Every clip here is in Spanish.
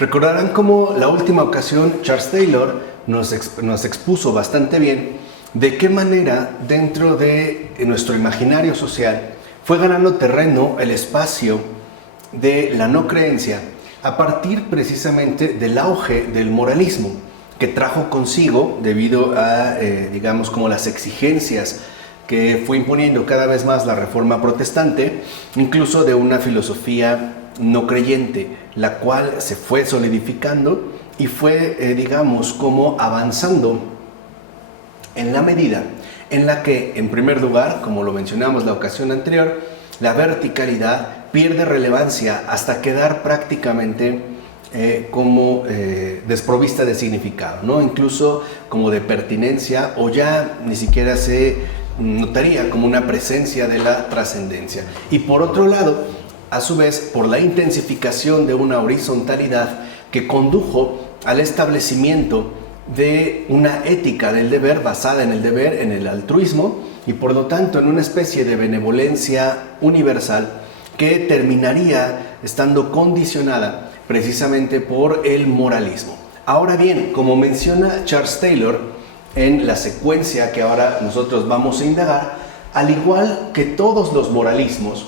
Recordarán cómo la última ocasión Charles Taylor nos expuso bastante bien de qué manera dentro de nuestro imaginario social fue ganando terreno el espacio de la no creencia a partir precisamente del auge del moralismo que trajo consigo debido a, digamos, como las exigencias que fue imponiendo cada vez más la Reforma Protestante, incluso de una filosofía no creyente, la cual se fue solidificando y fue, digamos, como avanzando en la medida en la que, en primer lugar, como lo mencionamos la ocasión anterior, la verticalidad pierde relevancia hasta quedar prácticamente como desprovista de significado, ¿no? Incluso como de pertinencia, o ya ni siquiera se notaría como una presencia de la trascendencia. Y por otro lado, a su vez, por la intensificación de una horizontalidad que condujo al establecimiento de una ética del deber basada en el deber, en el altruismo, y por lo tanto en una especie de benevolencia universal que terminaría estando condicionada precisamente por el moralismo. Ahora bien, como menciona Charles Taylor en la secuencia que ahora nosotros vamos a indagar, al igual que todos los moralismos,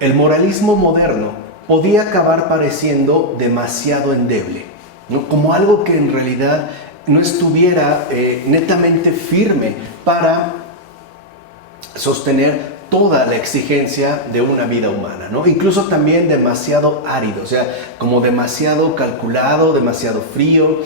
el moralismo moderno podía acabar pareciendo demasiado endeble, ¿no? Como algo que en realidad no estuviera netamente firme para sostener toda la exigencia de una vida humana, ¿no? Incluso también demasiado árido, o sea, como demasiado calculado, demasiado frío,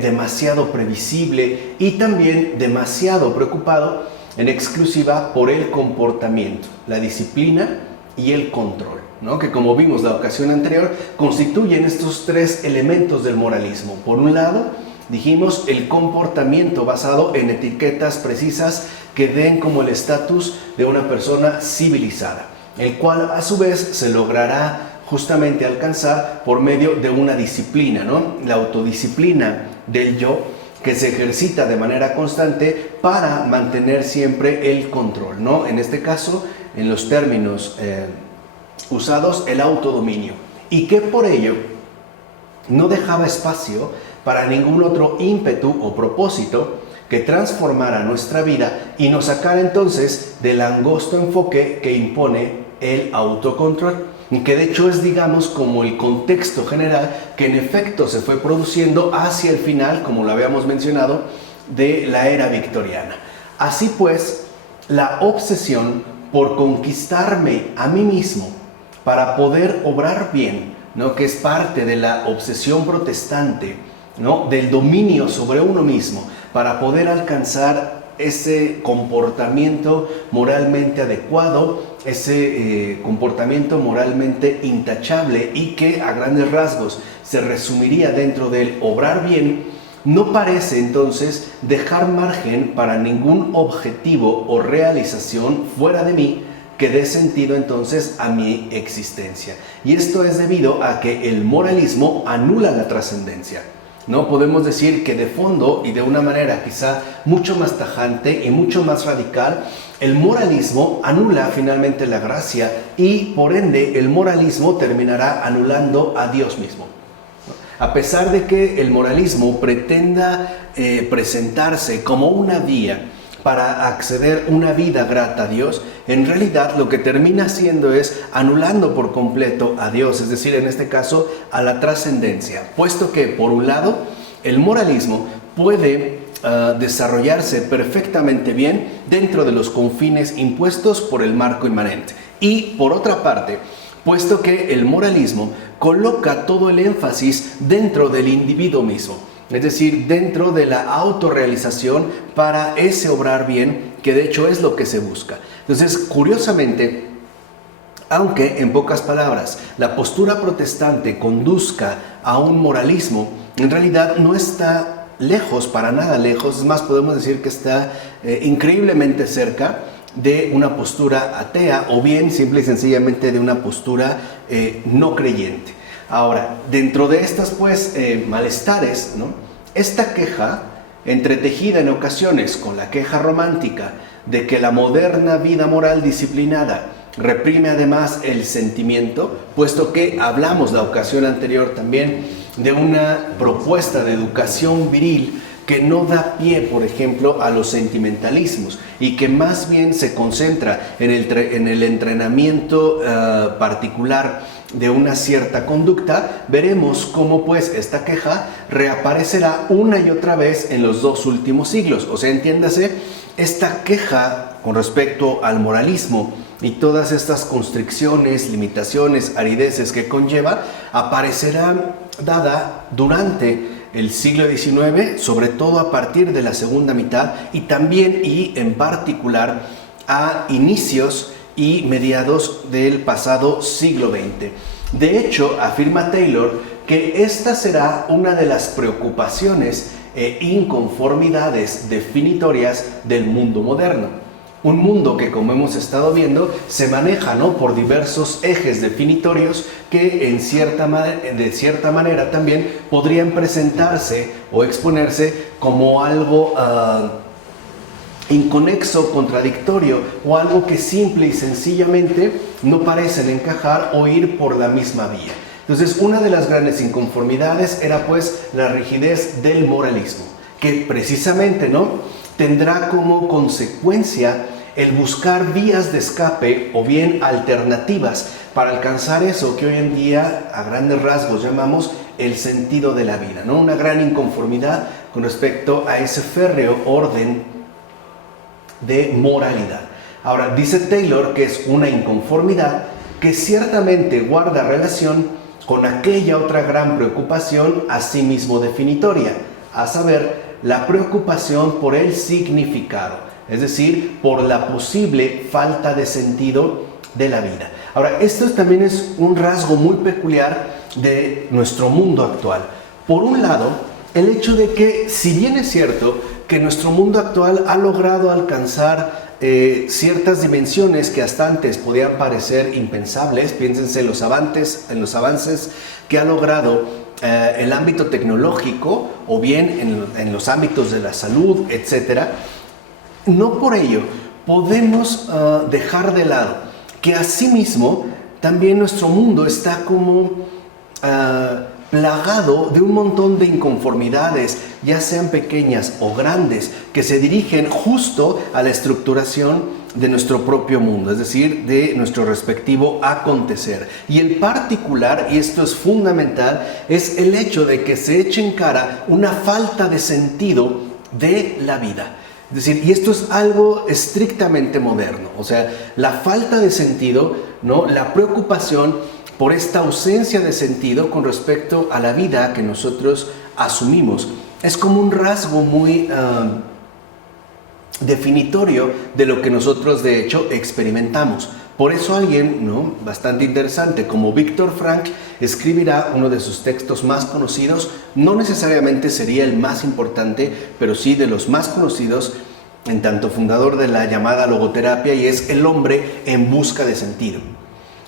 demasiado previsible y también demasiado preocupado en exclusiva por el comportamiento, la disciplina y el control, ¿no? Que como vimos la ocasión anterior, constituyen estos tres elementos del moralismo. Por un lado, dijimos el comportamiento basado en etiquetas precisas que den como el estatus de una persona civilizada, el cual a su vez se logrará justamente alcanzar por medio de una disciplina, ¿no? La autodisciplina del yo que se ejercita de manera constante para mantener siempre el control, ¿no? En este caso, en los términos usados, el autodominio, y que por ello no dejaba espacio para ningún otro ímpetu o propósito que transformara nuestra vida y nos sacara entonces del angosto enfoque que impone el autocontrol, que de hecho es, digamos, como el contexto general que en efecto se fue produciendo hacia el final, como lo habíamos mencionado, de la era victoriana. Así pues, la obsesión por conquistarme a mí mismo para poder obrar bien, ¿no? Que es parte de la obsesión protestante, ¿no? Del dominio sobre uno mismo, para poder alcanzar ese comportamiento moralmente adecuado, ese comportamiento moralmente intachable y que a grandes rasgos se resumiría dentro del obrar bien, no parece entonces dejar margen para ningún objetivo o realización fuera de mí que dé sentido entonces a mi existencia. Y esto es debido a que el moralismo anula la trascendencia. No podemos decir que de fondo y de una manera quizá mucho más tajante y mucho más radical, el moralismo anula finalmente la gracia y por ende el moralismo terminará anulando a Dios mismo. A pesar de que el moralismo pretenda presentarse como una vía para acceder a una vida grata a Dios, en realidad lo que termina haciendo es anulando por completo a Dios, es decir, en este caso a la trascendencia, puesto que por un lado el moralismo puede desarrollarse perfectamente bien dentro de los confines impuestos por el marco inmanente, y por otra parte, puesto que el moralismo coloca todo el énfasis dentro del individuo mismo, es decir, dentro de la autorrealización para ese obrar bien, que de hecho es lo que se busca. Entonces, curiosamente, aunque en pocas palabras la postura protestante conduzca a un moralismo, en realidad no está lejos, para nada lejos, es más, podemos decir que está increíblemente cerca de una postura atea o bien simple y sencillamente de una postura no creyente. Ahora, dentro de estas pues malestares, ¿no? Esta queja, entretejida en ocasiones con la queja romántica de que la moderna vida moral disciplinada reprime además el sentimiento, puesto que hablamos la ocasión anterior también de una propuesta de educación viril que no da pie, por ejemplo, a los sentimentalismos y que más bien se concentra en el entrenamiento particular de una cierta conducta, veremos cómo pues esta queja reaparecerá una y otra vez en los 2 últimos siglos. O sea, entiéndase, esta queja con respecto al moralismo y todas estas constricciones, limitaciones, arideces que conlleva, aparecerá dada durante el siglo XIX, sobre todo a partir de la segunda mitad y también y en particular a inicios y mediados del pasado siglo XX. De hecho, afirma Taylor que esta será una de las preocupaciones e inconformidades definitorias del mundo moderno. Un mundo que, como hemos estado viendo, se maneja, ¿no?, por diversos ejes definitorios que de cierta manera también podrían presentarse o exponerse como algo inconexo, contradictorio o algo que simple y sencillamente no parecen encajar o ir por la misma vía. Entonces, una de las grandes inconformidades era pues la rigidez del moralismo, que precisamente, ¿no?, tendrá como consecuencia el buscar vías de escape o bien alternativas para alcanzar eso que hoy en día a grandes rasgos llamamos el sentido de la vida, ¿no? Una gran inconformidad con respecto a ese férreo orden de moralidad. Ahora, dice Taylor que es una inconformidad que ciertamente guarda relación con aquella otra gran preocupación asimismo definitoria, a saber, la preocupación por el significado, es decir, por la posible falta de sentido de la vida. Ahora, esto también es un rasgo muy peculiar de nuestro mundo actual. Por un lado, el hecho de que, si bien es cierto que nuestro mundo actual ha logrado alcanzar ciertas dimensiones que hasta antes podían parecer impensables, piénsense en los avances que ha logrado el ámbito tecnológico o bien en los ámbitos de la salud, etc., no por ello podemos dejar de lado que asimismo también nuestro mundo está como plagado de un montón de inconformidades, ya sean pequeñas o grandes, que se dirigen justo a la estructuración de nuestro propio mundo, es decir, de nuestro respectivo acontecer. Y en particular, y esto es fundamental, es el hecho de que se eche en cara una falta de sentido de la vida. Es decir, y esto es algo estrictamente moderno, o sea, la falta de sentido, ¿no?, la preocupación por esta ausencia de sentido con respecto a la vida que nosotros asumimos. Es como un rasgo muy definitorio de lo que nosotros de hecho experimentamos. Por eso alguien, ¿no?, bastante interesante como Viktor Frankl escribirá uno de sus textos más conocidos, no necesariamente sería el más importante, pero sí de los más conocidos, en tanto fundador de la llamada logoterapia, y es El hombre en busca de sentido.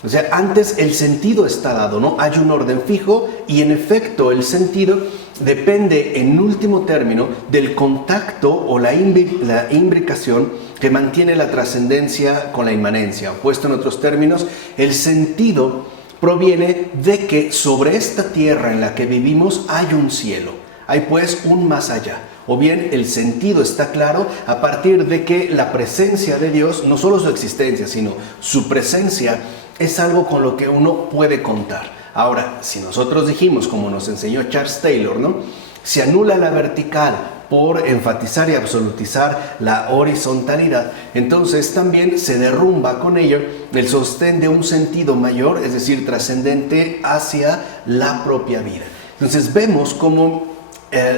O sea, antes el sentido está dado, ¿no? Hay un orden fijo y en efecto el sentido depende en último término del contacto o la imbricación que mantiene la trascendencia con la inmanencia. O puesto en otros términos, el sentido proviene de que sobre esta tierra en la que vivimos hay un cielo, hay pues un más allá. O bien el sentido está claro a partir de que la presencia de Dios, no solo su existencia, sino su presencia, es algo con lo que uno puede contar. Ahora, si nosotros dijimos, como nos enseñó Charles Taylor, ¿no?, se anula la vertical por enfatizar y absolutizar la horizontalidad, entonces también se derrumba con ello el sostén de un sentido mayor, es decir, trascendente hacia la propia vida. Entonces vemos cómo,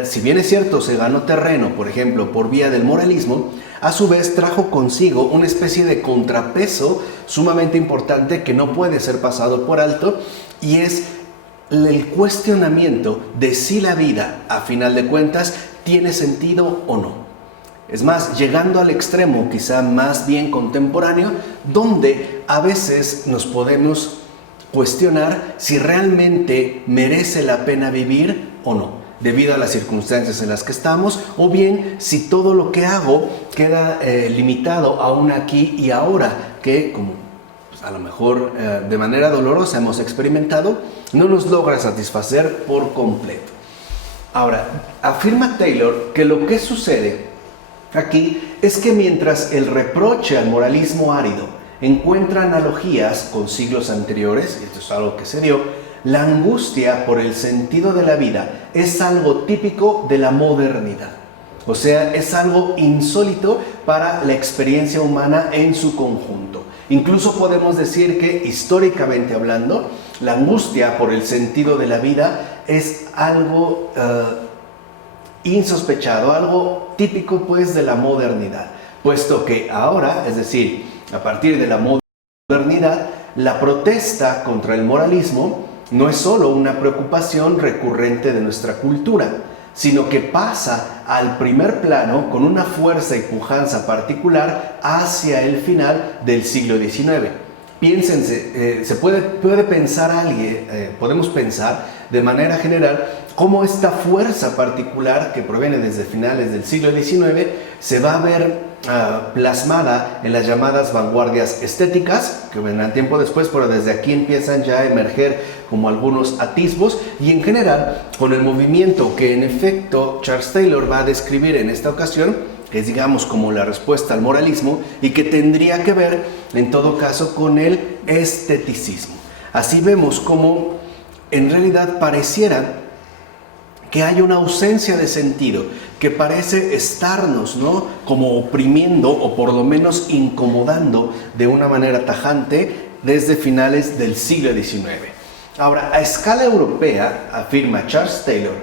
si bien es cierto, se ganó terreno, por ejemplo, por vía del moralismo, a su vez trajo consigo una especie de contrapeso sumamente importante que no puede ser pasado por alto, y es el cuestionamiento de si la vida, a final de cuentas, tiene sentido o no. Es más, llegando al extremo quizá más bien contemporáneo, donde a veces nos podemos cuestionar si realmente merece la pena vivir o no, debido a las circunstancias en las que estamos, o bien si todo lo que hago queda limitado a un aquí y ahora, que como a lo mejor de manera dolorosa hemos experimentado, no nos logra satisfacer por completo. Ahora, afirma Taylor que lo que sucede aquí es que mientras el reproche al moralismo árido encuentra analogías con siglos anteriores, y esto es algo que se dio, la angustia por el sentido de la vida es algo típico de la modernidad. O sea, es algo insólito para la experiencia humana en su conjunto. Incluso podemos decir que, históricamente hablando, la angustia por el sentido de la vida es algo insospechado, algo típico pues de la modernidad. Puesto que ahora, es decir, a partir de la modernidad, la protesta contra el moralismo no es solo una preocupación recurrente de nuestra cultura, sino que pasa al primer plano con una fuerza y pujanza particular hacia el final del siglo XIX. Piénsense, puede pensar alguien, podemos pensar de manera general cómo esta fuerza particular que proviene desde finales del siglo XIX se va a ver plasmada en las llamadas vanguardias estéticas, que vendrán tiempo después, pero desde aquí empiezan ya a emerger como algunos atisbos, y en general con el movimiento que en efecto Charles Taylor va a describir en esta ocasión, que es digamos como la respuesta al moralismo y que tendría que ver en todo caso con el esteticismo. Así vemos como en realidad pareciera que hay una ausencia de sentido que parece estarnos, ¿no?, como oprimiendo o por lo menos incomodando de una manera tajante desde finales del siglo XIX. Ahora, a escala europea, afirma Charles Taylor,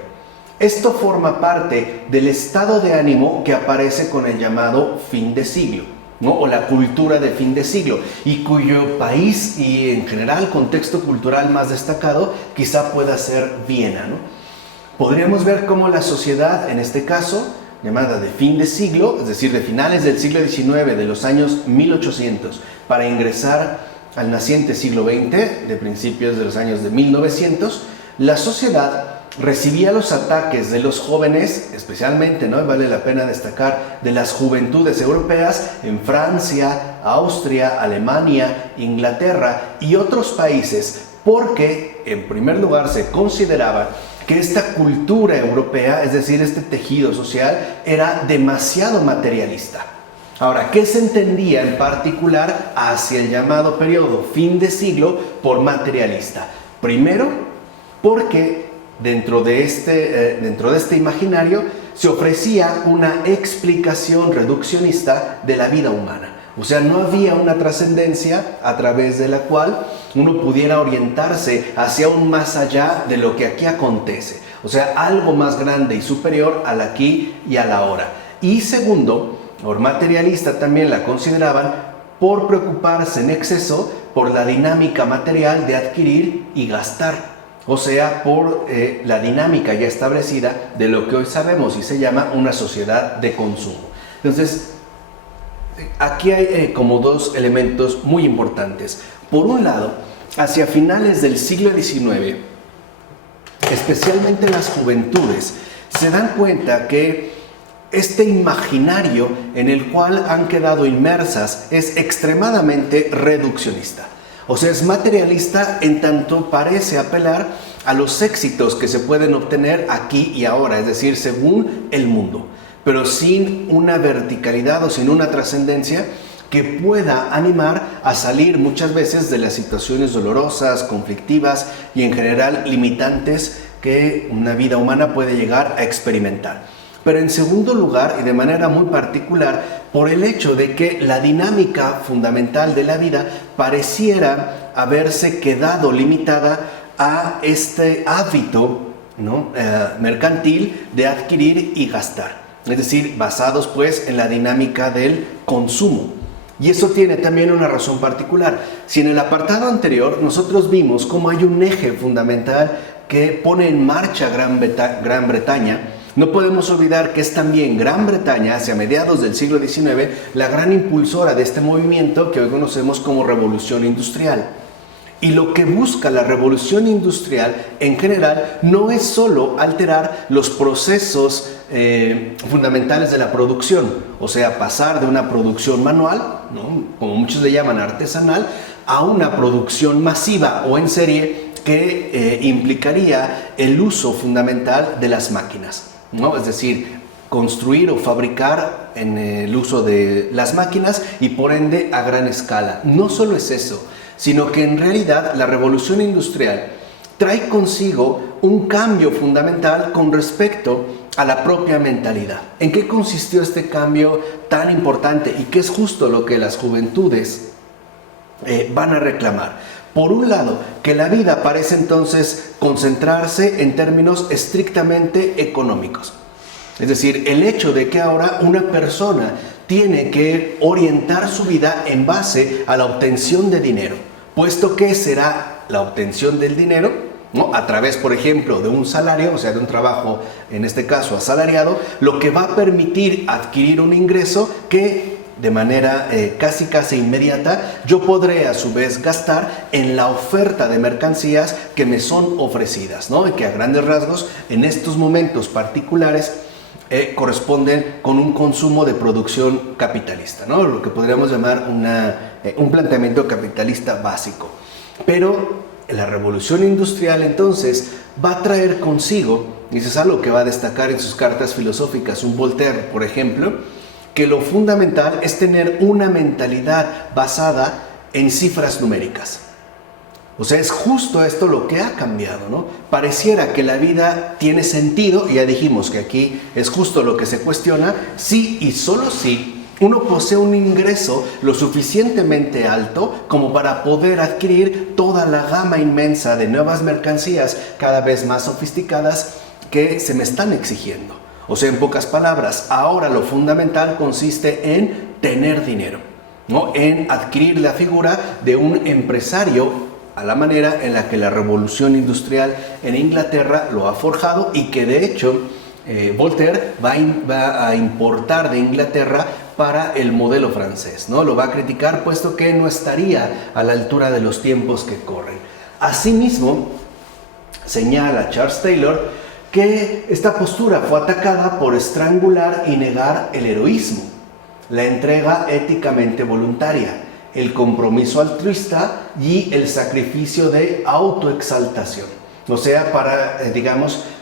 esto forma parte del estado de ánimo que aparece con el llamado fin de siglo, ¿no?, o la cultura de fin de siglo, y cuyo país y en general contexto cultural más destacado quizá pueda ser Viena, ¿no? Podríamos ver cómo la sociedad, en este caso, llamada de fin de siglo, es decir, de finales del siglo XIX, de los años 1800, para ingresar al naciente siglo XX, de principios de los años de 1900, la sociedad recibía los ataques de los jóvenes, especialmente, ¿no?, vale la pena destacar, de las juventudes europeas en Francia, Austria, Alemania, Inglaterra y otros países, porque, en primer lugar, se consideraba que esta cultura europea, es decir, este tejido social, era demasiado materialista. Ahora, ¿qué se entendía en particular hacia el llamado periodo fin de siglo por materialista? Primero, porque dentro de este imaginario se ofrecía una explicación reduccionista de la vida humana. O sea, no había una trascendencia a través de la cual uno pudiera orientarse hacia un más allá de lo que aquí acontece. O sea, algo más grande y superior al aquí y a la ahora. Y segundo, por materialista también la consideraban por preocuparse en exceso por la dinámica material de adquirir y gastar. O sea, por la dinámica ya establecida de lo que hoy sabemos y se llama una sociedad de consumo. Entonces, aquí hay como dos elementos muy importantes. Por un lado, hacia finales del siglo XIX, especialmente las juventudes, se dan cuenta que este imaginario en el cual han quedado inmersas es extremadamente reduccionista. O sea, es materialista en tanto parece apelar a los éxitos que se pueden obtener aquí y ahora, es decir, según el mundo, pero sin una verticalidad o sin una trascendencia que pueda animar a salir muchas veces de las situaciones dolorosas, conflictivas y en general limitantes que una vida humana puede llegar a experimentar. Pero en segundo lugar, y de manera muy particular, por el hecho de que la dinámica fundamental de la vida pareciera haberse quedado limitada a este hábito, ¿no?, mercantil de adquirir y gastar. Es decir, basados pues en la dinámica del consumo. Y eso tiene también una razón particular. Si en el apartado anterior nosotros vimos cómo hay un eje fundamental que pone en marcha Gran Bretaña, no podemos olvidar que es también Gran Bretaña, hacia mediados del siglo XIX, la gran impulsora de este movimiento que hoy conocemos como Revolución Industrial. Y lo que busca la revolución industrial en general no es solo alterar los procesos fundamentales de la producción, o sea, pasar de una producción manual, ¿no?, como muchos le llaman artesanal, a una producción masiva o en serie que implicaría el uso fundamental de las máquinas, ¿no? Es decir, construir o fabricar en el uso de las máquinas y por ende a gran escala. No solo es eso, sino que en realidad la revolución industrial trae consigo un cambio fundamental con respecto a la propia mentalidad. ¿En qué consistió este cambio tan importante y qué es justo lo que las juventudes van a reclamar? Por un lado, que la vida parece entonces concentrarse en términos estrictamente económicos. Es decir, el hecho de que ahora una persona tiene que orientar su vida en base a la obtención de dinero, puesto que será la obtención del dinero, ¿no?, a través, por ejemplo, de un salario, o sea, de un trabajo, en este caso asalariado, lo que va a permitir adquirir un ingreso que de manera casi inmediata yo podré a su vez gastar en la oferta de mercancías que me son ofrecidas, ¿no? Y que a grandes rasgos en estos momentos particulares corresponden con un consumo de producción capitalista, ¿no? Lo que podríamos llamar un planteamiento capitalista básico. Pero la revolución industrial entonces va a traer consigo, y eso es algo que va a destacar en sus cartas filosóficas un Voltaire, por ejemplo, que lo fundamental es tener una mentalidad basada en cifras numéricas. O sea, es justo esto lo que ha cambiado, ¿no? Pareciera que la vida tiene sentido, y ya dijimos que aquí es justo lo que se cuestiona, si y solo si uno posee un ingreso lo suficientemente alto como para poder adquirir toda la gama inmensa de nuevas mercancías cada vez más sofisticadas que se me están exigiendo. O sea, en pocas palabras, ahora lo fundamental consiste en tener dinero, ¿no? En adquirir la figura de un empresario a la manera en la que la revolución industrial en Inglaterra lo ha forjado y que de hecho Voltaire va a importar de Inglaterra para el modelo francés, ¿no? Lo va a criticar puesto que no estaría a la altura de los tiempos que corren. Asimismo, señala Charles Taylor que esta postura fue atacada por estrangular y negar el heroísmo, la entrega éticamente voluntaria, el compromiso altruista y el sacrificio de autoexaltación. O sea,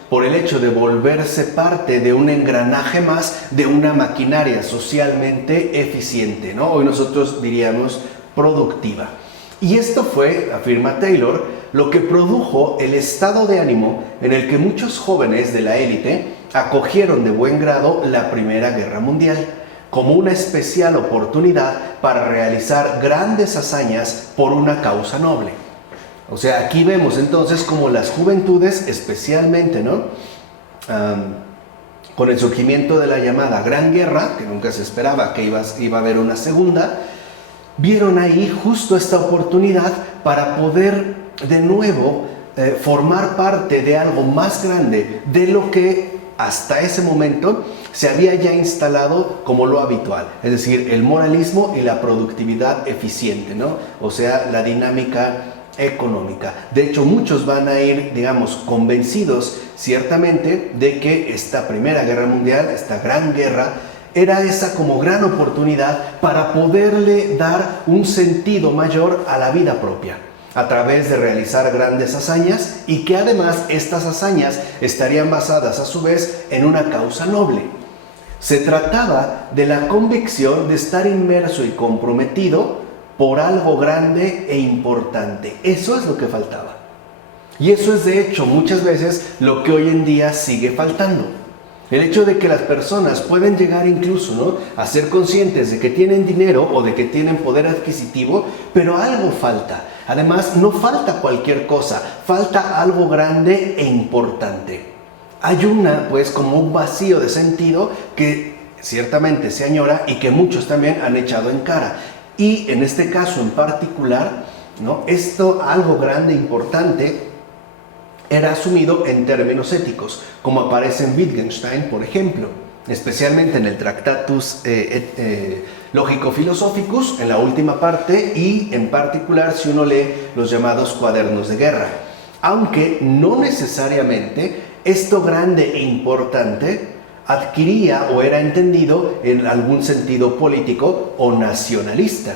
por el hecho de volverse parte de un engranaje más de una maquinaria socialmente eficiente, ¿no? Hoy nosotros diríamos productiva. Y esto fue, afirma Taylor, lo que produjo el estado de ánimo en el que muchos jóvenes de la élite acogieron de buen grado la Primera Guerra Mundial, como una especial oportunidad para realizar grandes hazañas por una causa noble. O sea, aquí vemos entonces como las juventudes, especialmente, ¿no?, con el surgimiento de la llamada Gran Guerra, que nunca se esperaba que iba a haber una segunda, vieron ahí justo esta oportunidad para poder de nuevo formar parte de algo más grande de lo que hasta ese momento se había ya instalado como lo habitual, es decir, el moralismo y la productividad eficiente, ¿no? O sea, la dinámica económica. De hecho, muchos van a ir, digamos, convencidos ciertamente de que esta Primera Guerra Mundial, esta Gran Guerra, era esa como gran oportunidad para poderle dar un sentido mayor a la vida propia, a través de realizar grandes hazañas y que además estas hazañas estarían basadas a su vez en una causa noble. Se trataba de la convicción de estar inmerso y comprometido por algo grande e importante. Eso es lo que faltaba. Y eso es de hecho muchas veces lo que hoy en día sigue faltando. El hecho de que las personas pueden llegar incluso, ¿no?, a ser conscientes de que tienen dinero o de que tienen poder adquisitivo, pero algo falta. Además, no falta cualquier cosa, falta algo grande e importante. Hay como un vacío de sentido que ciertamente se añora y que muchos también han echado en cara. Y en este caso en particular, ¿no?, algo grande e importante era asumido en términos éticos, como aparece en Wittgenstein, por ejemplo, especialmente en el Tractatus Lógico-Philosophicus, en la última parte, y en particular si uno lee los llamados cuadernos de guerra. Aunque no necesariamente esto grande e importante adquiría o era entendido en algún sentido político o nacionalista,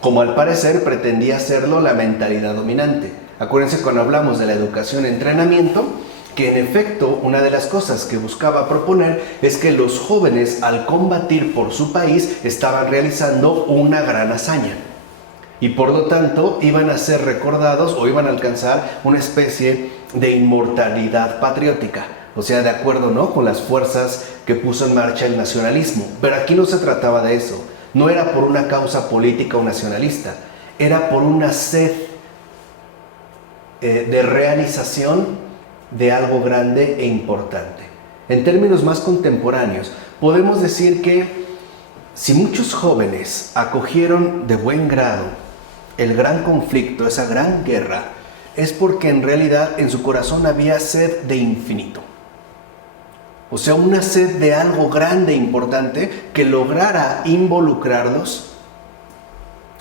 como al parecer pretendía serlo la mentalidad dominante. Acuérdense cuando hablamos de la educación e entrenamiento, que en efecto una de las cosas que buscaba proponer es que los jóvenes al combatir por su país estaban realizando una gran hazaña y por lo tanto iban a ser recordados o iban a alcanzar una especie de inmortalidad patriótica, o sea, de acuerdo, ¿no?, con las fuerzas que puso en marcha el nacionalismo. Pero aquí no se trataba de eso, no era por una causa política o nacionalista, era por una sed de realización de algo grande e importante. En términos más contemporáneos, podemos decir que si muchos jóvenes acogieron de buen grado el gran conflicto, esa gran guerra, es porque en realidad en su corazón había sed de infinito. O sea, una sed de algo grande e importante que lograra involucrarlos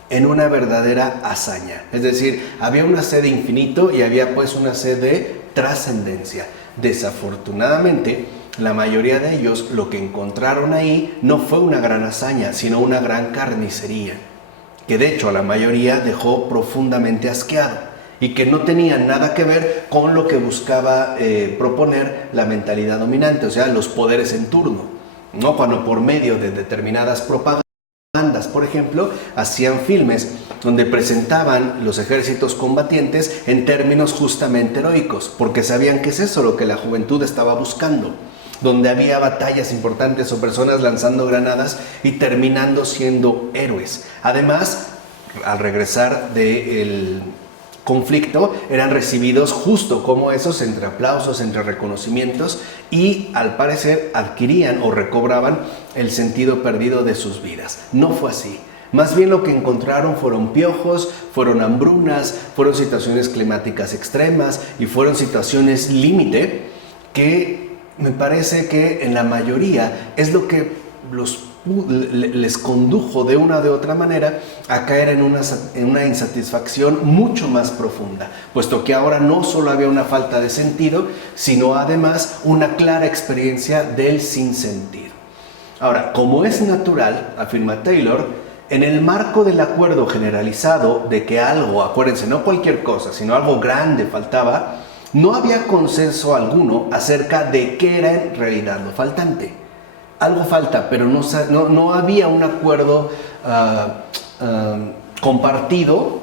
en una verdadera hazaña. Es decir, había una sed de infinito y había pues una sed de trascendencia. Desafortunadamente, la mayoría de ellos lo que encontraron ahí no fue una gran hazaña, sino una gran carnicería, que de hecho a la mayoría dejó profundamente asqueado y que no tenía nada que ver con lo que buscaba proponer la mentalidad dominante, o sea, los poderes en turno, ¿no? Cuando por medio de determinadas propagandas, por ejemplo, hacían filmes donde presentaban los ejércitos combatientes en términos justamente heroicos, porque sabían que es eso lo que la juventud estaba buscando, donde había batallas importantes o personas lanzando granadas y terminando siendo héroes. Además, al regresar del conflicto, eran recibidos justo como esos, entre aplausos, entre reconocimientos, y al parecer adquirían o recobraban el sentido perdido de sus vidas. No fue así. Más bien lo que encontraron fueron piojos, fueron hambrunas, fueron situaciones climáticas extremas y fueron situaciones límite que me parece que en la mayoría es lo que les condujo de una o de otra manera a caer en una insatisfacción mucho más profunda, puesto que ahora no solo había una falta de sentido, sino además una clara experiencia del sinsentido. Ahora, como es natural, afirma Taylor, en el marco del acuerdo generalizado de que algo, acuérdense, no cualquier cosa, sino algo grande faltaba, no había consenso alguno acerca de qué era en realidad lo faltante. Algo falta, pero no había un acuerdo compartido,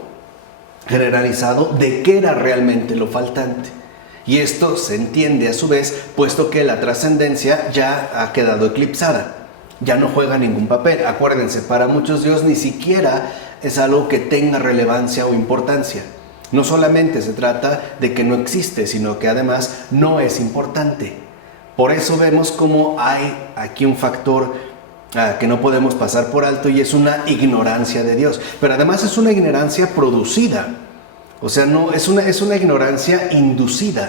generalizado, de qué era realmente lo faltante. Y esto se entiende a su vez, puesto que la trascendencia ya ha quedado eclipsada, ya no juega ningún papel. Acuérdense, para muchos Dios ni siquiera es algo que tenga relevancia o importancia. No solamente se trata de que no existe, sino que además no es importante. Por eso vemos cómo hay aquí un factor que no podemos pasar por alto, y es una ignorancia de Dios. Pero además es una ignorancia producida. O sea, no es una ignorancia inducida,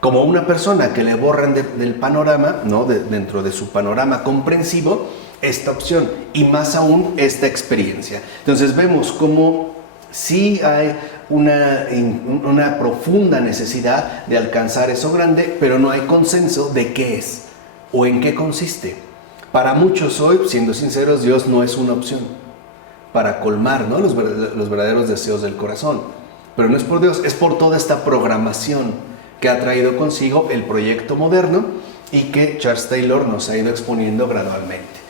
como una persona que le borran del panorama, ¿no? Dentro de su panorama comprensivo, esta opción, y más aún esta experiencia. Entonces vemos cómo sí hay una profunda necesidad de alcanzar eso grande, pero no hay consenso de qué es o en qué consiste. Para muchos hoy, siendo sinceros, Dios no es una opción para colmar, ¿no?, los verdaderos deseos del corazón. Pero no es por Dios, es por toda esta programación que ha traído consigo el proyecto moderno y que Charles Taylor nos ha ido exponiendo gradualmente.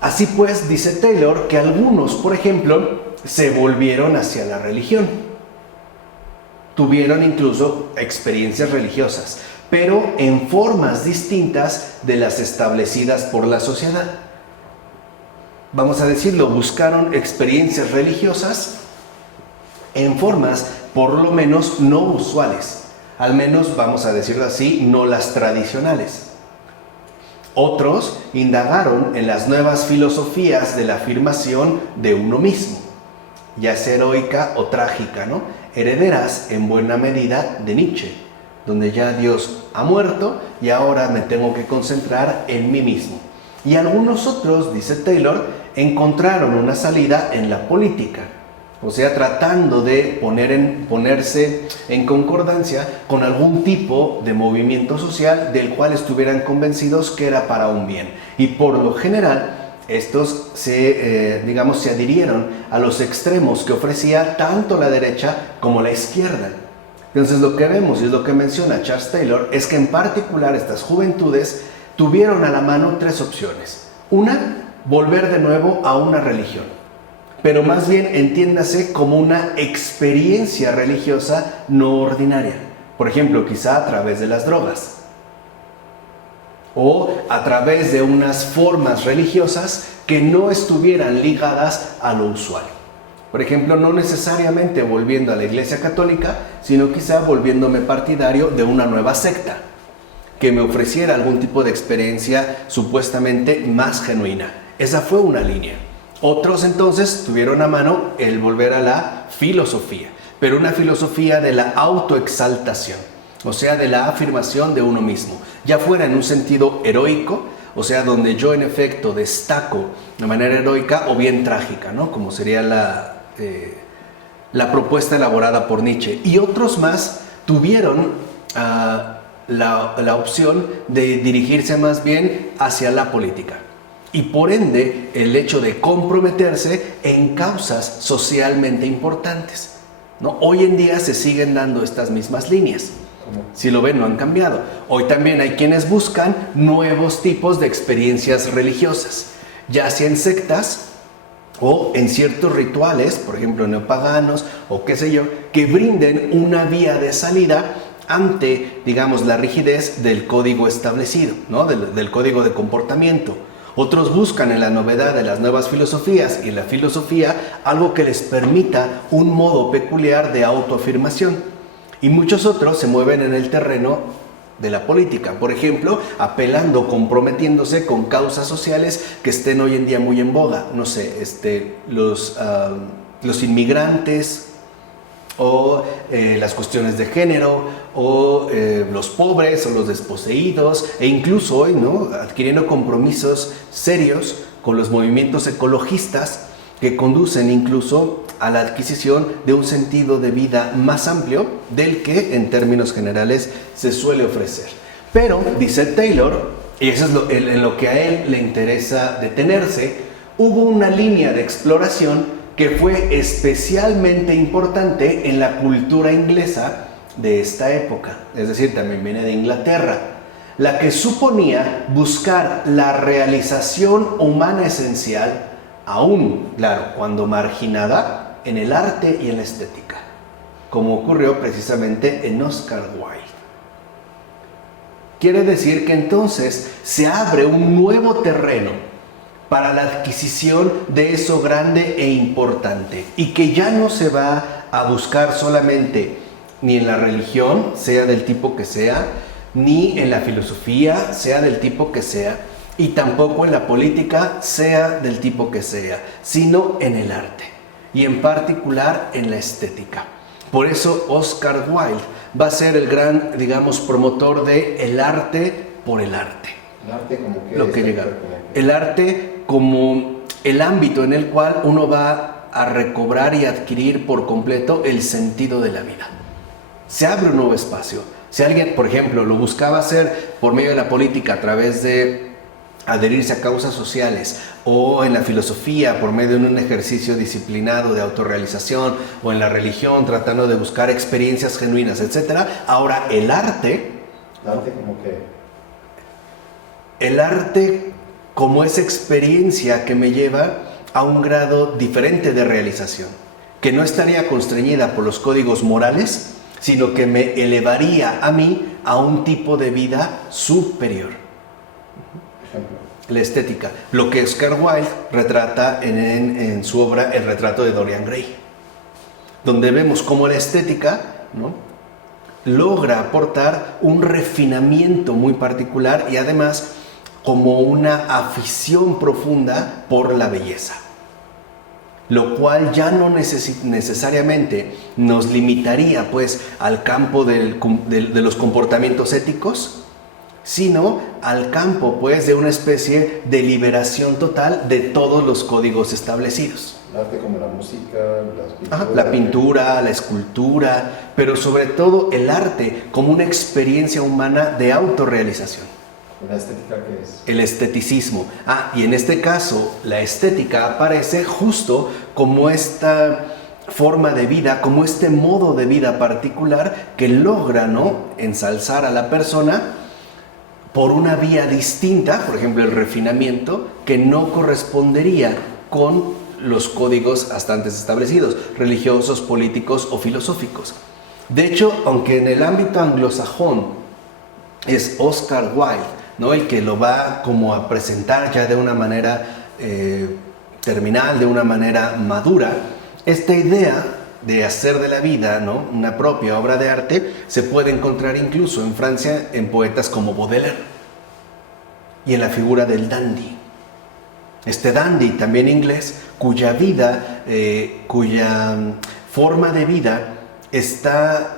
Así pues, dice Taylor que algunos, por ejemplo, se volvieron hacia la religión. Tuvieron incluso experiencias religiosas, pero en formas distintas de las establecidas por la sociedad. Vamos a decirlo, buscaron experiencias religiosas en formas por lo menos no usuales, al menos, vamos a decirlo así, no las tradicionales. Otros indagaron en las nuevas filosofías de la afirmación de uno mismo, ya sea heroica o trágica, ¿no?, herederas en buena medida de Nietzsche, donde ya Dios ha muerto y ahora me tengo que concentrar en mí mismo. Y algunos otros, dice Taylor, encontraron una salida en la política, o sea, tratando de ponerse en concordancia con algún tipo de movimiento social del cual estuvieran convencidos que era para un bien. Y por lo general, estos digamos, se adhirieron a los extremos que ofrecía tanto la derecha como la izquierda. Entonces lo que vemos, y es lo que menciona Charles Taylor, es que en particular estas juventudes tuvieron a la mano tres opciones. Una, volver de nuevo a una religión, pero más bien entiéndase como una experiencia religiosa no ordinaria. Por ejemplo, quizá a través de las drogas, o a través de unas formas religiosas que no estuvieran ligadas a lo usual. Por ejemplo, no necesariamente volviendo a la Iglesia Católica, sino quizá volviéndome partidario de una nueva secta que me ofreciera algún tipo de experiencia supuestamente más genuina. Esa fue una línea. Otros entonces tuvieron a mano el volver a la filosofía, pero una filosofía de la autoexaltación, o sea, de la afirmación de uno mismo, ya fuera en un sentido heroico, o sea, donde yo en efecto destaco de manera heroica, o bien trágica, ¿no? Como sería la propuesta elaborada por Nietzsche. Y otros más tuvieron la opción de dirigirse más bien hacia la política. Y por ende, el hecho de comprometerse en causas socialmente importantes, ¿no? Hoy en día se siguen dando estas mismas líneas. Si lo ven, no han cambiado. Hoy también hay quienes buscan nuevos tipos de experiencias religiosas, ya sea en sectas o en ciertos rituales, por ejemplo neopaganos o qué sé yo, que brinden una vía de salida ante, digamos, la rigidez del código establecido, ¿no? del código de comportamiento. Otros buscan en la novedad de las nuevas filosofías y la filosofía algo que les permita un modo peculiar de autoafirmación. Y muchos otros se mueven en el terreno de la política, por ejemplo, apelando, comprometiéndose con causas sociales que estén hoy en día muy en boga. No sé, los inmigrantes, o las cuestiones de género, o los pobres, o los desposeídos, e incluso hoy, ¿no?, adquiriendo compromisos serios con los movimientos ecologistas que conducen incluso a la adquisición de un sentido de vida más amplio del que en términos generales se suele ofrecer. Pero, dice Taylor, y eso es en lo que a él le interesa detenerse, hubo una línea de exploración que fue especialmente importante en la cultura inglesa de esta época, es decir, también viene de Inglaterra, la que suponía buscar la realización humana esencial, aún, claro, cuando marginada, en el arte y en la estética, como ocurrió precisamente en Oscar Wilde. Quiere decir que entonces se abre un nuevo terreno para la adquisición de eso grande e importante, y que ya no se va a buscar solamente ni en la religión, sea del tipo que sea, ni en la filosofía, sea del tipo que sea, y tampoco en la política, sea del tipo que sea, sino en el arte, y en particular en la estética. Por eso Oscar Wilde va a ser el gran, digamos, promotor de el arte por el arte. ¿El arte como qué? Lo que llega. El arte como el ámbito en el cual uno va a recobrar y adquirir por completo el sentido de la vida. Se abre un nuevo espacio. Si alguien, por ejemplo, lo buscaba hacer por medio de la política a través de adherirse a causas sociales, o en la filosofía por medio de un ejercicio disciplinado de autorrealización, o en la religión tratando de buscar experiencias genuinas, etc. Ahora el arte como que el arte como esa experiencia que me lleva a un grado diferente de realización, que no estaría constreñida por los códigos morales, sino que me elevaría a mí a un tipo de vida superior. La estética, lo que Oscar Wilde retrata en su obra El retrato de Dorian Gray, donde vemos cómo la estética, ¿no?, logra aportar un refinamiento muy particular y además como una afición profunda por la belleza, lo cual ya no necesariamente nos limitaría pues al campo de los comportamientos éticos, sino al campo pues de una especie de liberación total de todos los códigos establecidos. El arte como la música, las pinturas. Ajá, la pintura, la escultura, pero sobre todo el arte como una experiencia humana de autorrealización. ¿La estética qué es? El esteticismo. Y en este caso, la estética aparece justo como esta forma de vida, como este modo de vida particular que logra, ¿no?, ensalzar a la persona por una vía distinta, por ejemplo, el refinamiento, que no correspondería con los códigos hasta antes establecidos, religiosos, políticos o filosóficos. De hecho, aunque en el ámbito anglosajón es Oscar Wilde, ¿no?, el que lo va como a presentar ya de una manera terminal, de una manera madura, esta idea de hacer de la vida, ¿no?, una propia obra de arte se puede encontrar incluso en Francia en poetas como Baudelaire y en la figura del dandy. Este dandy, también inglés, cuya vida, cuya forma de vida está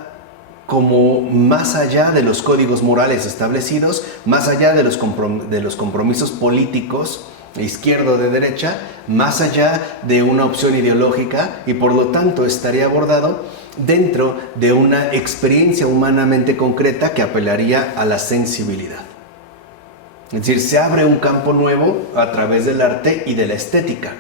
como más allá de los códigos morales establecidos, más allá de los compromisos políticos, de izquierda o de derecha, más allá de una opción ideológica, y por lo tanto estaría abordado dentro de una experiencia humanamente concreta que apelaría a la sensibilidad. Es decir, se abre un campo nuevo a través del arte y de la estética.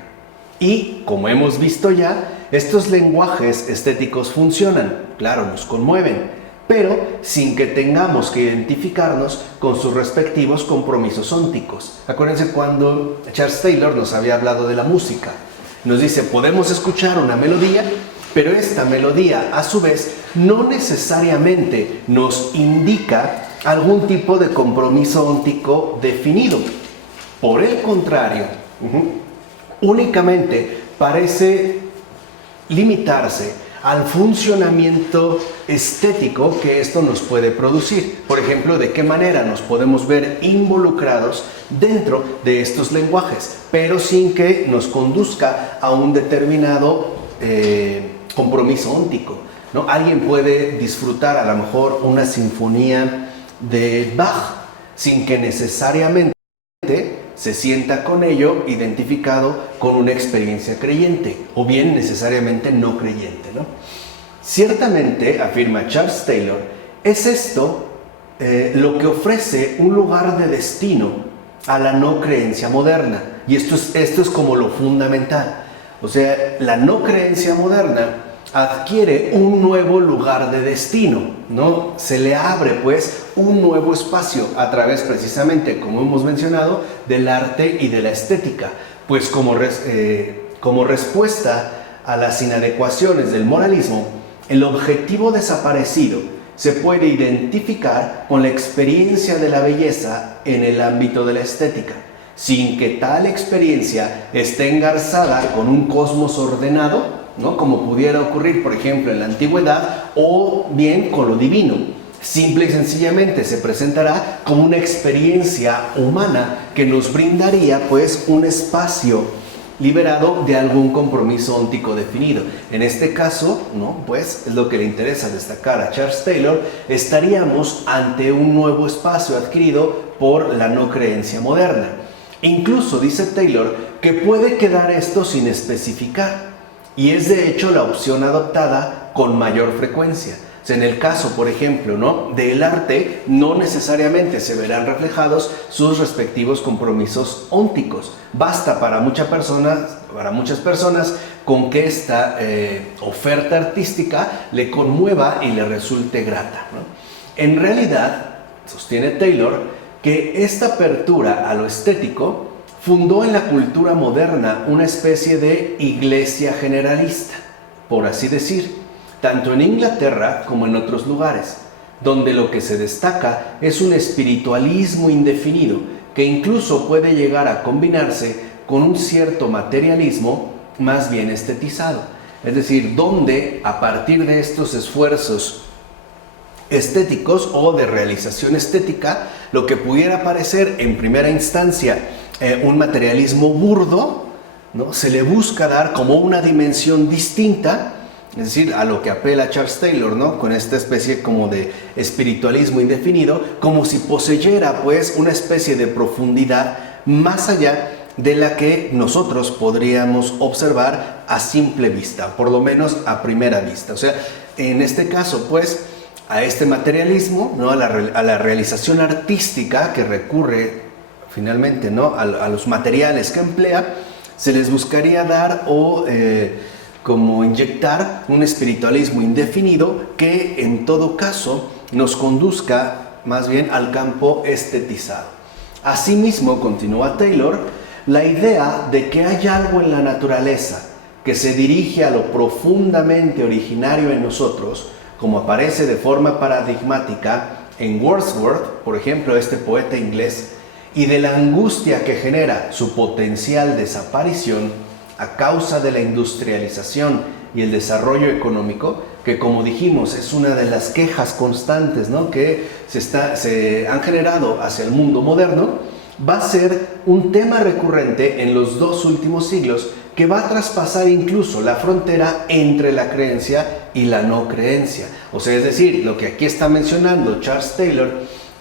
Y, como hemos visto ya, estos lenguajes estéticos funcionan, claro, nos conmueven, pero sin que tengamos que identificarnos con sus respectivos compromisos ónticos. Acuérdense cuando Charles Taylor nos había hablado de la música. Nos dice, podemos escuchar una melodía, pero esta melodía, a su vez, no necesariamente nos indica algún tipo de compromiso óntico definido. Por el contrario, únicamente parece limitarse al funcionamiento estético que esto nos puede producir. Por ejemplo, de qué manera nos podemos ver involucrados dentro de estos lenguajes, pero sin que nos conduzca a un determinado compromiso óntico, ¿no? Alguien puede disfrutar a lo mejor una sinfonía de Bach sin que necesariamente se sienta con ello identificado con una experiencia creyente, o bien necesariamente no creyente, ¿no? Ciertamente, afirma Charles Taylor, es esto lo que ofrece un lugar de destino a la no creencia moderna, y esto es como lo fundamental. O sea, la no creencia moderna adquiere un nuevo lugar de destino, ¿no? Se le abre pues un nuevo espacio a través precisamente, como hemos mencionado, del arte y de la estética, pues como respuesta a las inadecuaciones del moralismo, el objetivo desaparecido se puede identificar con la experiencia de la belleza en el ámbito de la estética, sin que tal experiencia esté engarzada con un cosmos ordenado, ¿no?, como pudiera ocurrir, por ejemplo, en la antigüedad, o bien con lo divino. Simple y sencillamente se presentará como una experiencia humana que nos brindaría, pues, un espacio liberado de algún compromiso óntico definido. En este caso, ¿no?, pues, es lo que le interesa destacar a Charles Taylor, estaríamos ante un nuevo espacio adquirido por la no creencia moderna. Incluso dice Taylor que puede quedar esto sin especificar, y es de hecho la opción adoptada con mayor frecuencia. O sea, en el caso, por ejemplo, ¿no?, del arte, no necesariamente se verán reflejados sus respectivos compromisos ónticos. Basta para muchas personas con que esta oferta artística le conmueva y le resulte grata, ¿no? En realidad, sostiene Taylor, que esta apertura a lo estético fundó en la cultura moderna una especie de iglesia generalista, por así decir, tanto en Inglaterra como en otros lugares, donde lo que se destaca es un espiritualismo indefinido que incluso puede llegar a combinarse con un cierto materialismo más bien estetizado. Es decir, donde a partir de estos esfuerzos estéticos o de realización estética, lo que pudiera parecer en primera instancia un materialismo burdo, ¿no?, se le busca dar como una dimensión distinta, es decir, a lo que apela Charles Taylor, ¿no?, con esta especie como de espiritualismo indefinido, como si poseyera pues una especie de profundidad más allá de la que nosotros podríamos observar a simple vista, por lo menos a primera vista. O sea, en este caso pues a este materialismo, ¿no? A la realización artística que recurre finalmente, ¿no? A los materiales que emplea, se les buscaría dar como inyectar un espiritualismo indefinido que en todo caso nos conduzca más bien al campo estetizado. Asimismo, continúa Taylor, la idea de que hay algo en la naturaleza que se dirige a lo profundamente originario en nosotros, como aparece de forma paradigmática en Wordsworth, por ejemplo, este poeta inglés, y de la angustia que genera su potencial desaparición a causa de la industrialización y el desarrollo económico, que como dijimos es una de las quejas constantes, ¿no? que se han generado hacia el mundo moderno, va a ser un tema recurrente en los 2 últimos siglos que va a traspasar incluso la frontera entre la creencia y la no creencia. O sea, es decir, lo que aquí está mencionando Charles Taylor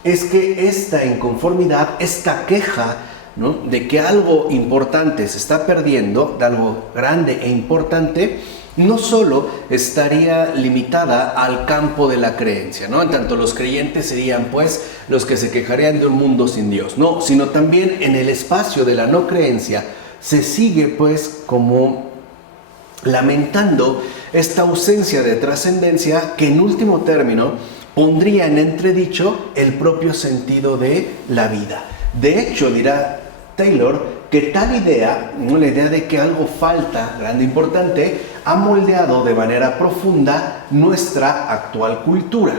es que esta inconformidad, esta queja, ¿no? de que algo importante se está perdiendo, de algo grande e importante, no solo estaría limitada al campo de la creencia, ¿no? En tanto los creyentes serían pues los que se quejarían de un mundo sin Dios, no, sino también en el espacio de la no creencia se sigue pues como lamentando esta ausencia de trascendencia que en último término pondría en entredicho el propio sentido de la vida. De hecho, dirá Taylor que tal idea, la idea de que algo falta, grande, importante, ha moldeado de manera profunda nuestra actual cultura.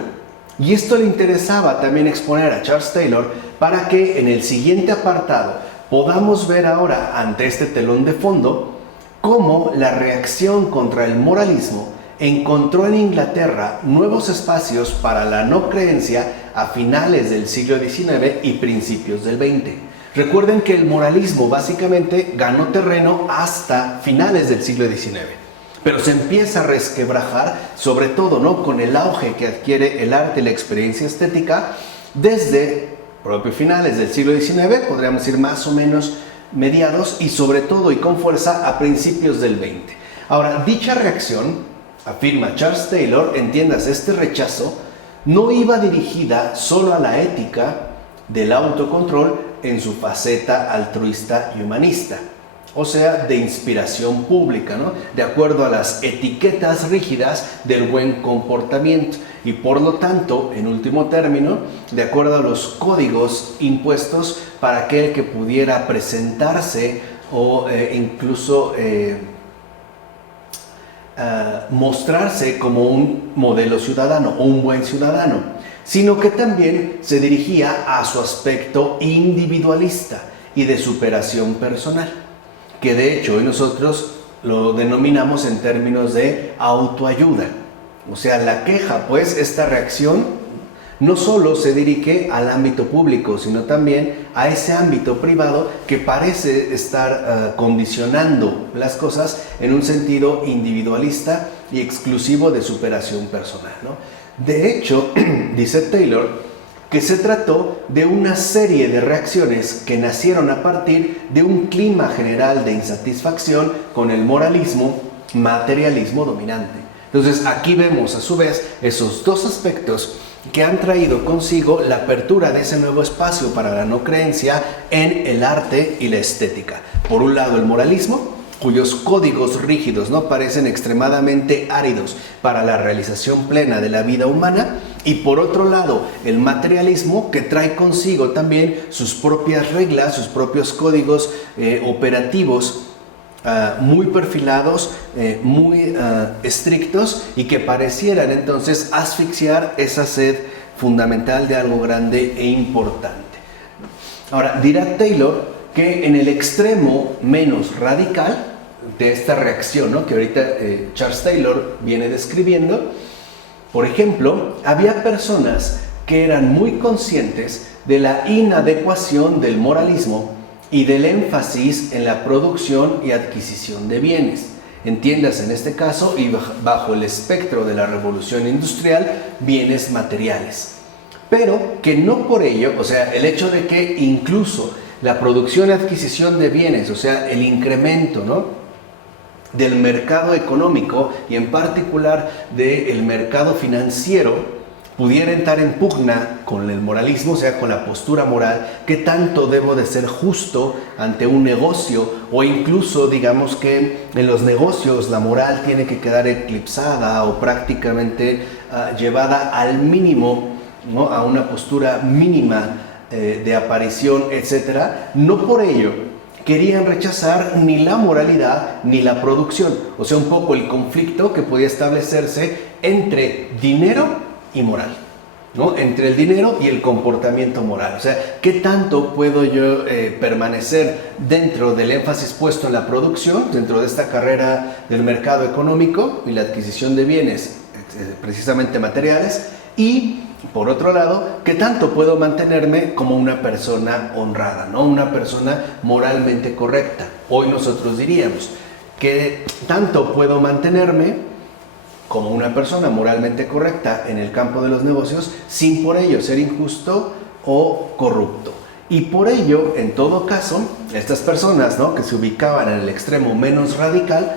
Y esto le interesaba también exponer a Charles Taylor para que en el siguiente apartado podamos ver ahora ante este telón de fondo cómo la reacción contra el moralismo encontró en Inglaterra nuevos espacios para la no creencia a finales del siglo XIX y principios del XX. Recuerden que el moralismo básicamente ganó terreno hasta finales del siglo XIX, pero se empieza a resquebrajar, sobre todo, ¿no? con el auge que adquiere el arte y la experiencia estética desde propios finales del siglo XIX, podríamos decir más o menos mediados, y sobre todo y con fuerza a principios del XX. Ahora, dicha reacción, afirma Charles Taylor, entiendas, este rechazo no iba dirigida solo a la ética del autocontrol en su faceta altruista y humanista, o sea, de inspiración pública, ¿no? de acuerdo a las etiquetas rígidas del buen comportamiento y por lo tanto, en último término, de acuerdo a los códigos impuestos para aquel que pudiera presentarse o incluso mostrarse como un modelo ciudadano o un buen ciudadano, sino que también se dirigía a su aspecto individualista y de superación personal, que de hecho hoy nosotros lo denominamos en términos de autoayuda. O sea, la queja, pues, esta reacción no solo se dirige al ámbito público, sino también a ese ámbito privado que parece estar condicionando las cosas en un sentido individualista y exclusivo de superación personal, ¿no? De hecho, dice Taylor, que se trató de una serie de reacciones que nacieron a partir de un clima general de insatisfacción con el moralismo, materialismo dominante. Entonces, aquí vemos a su vez esos 2 aspectos que han traído consigo la apertura de ese nuevo espacio para la no creencia en el arte y la estética. Por un lado, el moralismo, cuyos códigos rígidos no parecen extremadamente áridos para la realización plena de la vida humana, y por otro lado, el materialismo, que trae consigo también sus propias reglas, sus propios códigos operativos muy perfilados, muy estrictos, y que parecieran entonces asfixiar esa sed fundamental de algo grande e importante. Ahora, dirá Taylor que en el extremo menos radical de esta reacción, ¿no? que ahorita Charles Taylor viene describiendo, por ejemplo, había personas que eran muy conscientes de la inadecuación del moralismo y del énfasis en la producción y adquisición de bienes. Entiendas en este caso, y bajo el espectro de la revolución industrial, bienes materiales. Pero que no por ello, o sea, el hecho de que incluso la producción y adquisición de bienes, o sea, el incremento, ¿no?, del mercado económico y en particular del mercado financiero, pudiera entrar en pugna con el moralismo, o sea, con la postura moral, qué tanto debo de ser justo ante un negocio, o incluso digamos que en los negocios la moral tiene que quedar eclipsada o prácticamente llevada al mínimo, ¿no? A una postura mínima de aparición, etcétera. No por ello querían rechazar ni la moralidad ni la producción, o sea, un poco el conflicto que podía establecerse entre dinero y moral, ¿no? Entre el dinero y el comportamiento moral. O sea, ¿qué tanto puedo yo permanecer dentro del énfasis puesto en la producción, dentro de esta carrera del mercado económico y la adquisición de bienes precisamente materiales? Y, por otro lado, ¿qué tanto puedo mantenerme como una persona honrada, ¿no? Una persona moralmente correcta? Hoy nosotros diríamos, ¿qué tanto puedo mantenerme como una persona moralmente correcta en el campo de los negocios sin por ello ser injusto o corrupto? Y por ello, en todo caso, estas personas, ¿no?, que se ubicaban en el extremo menos radical,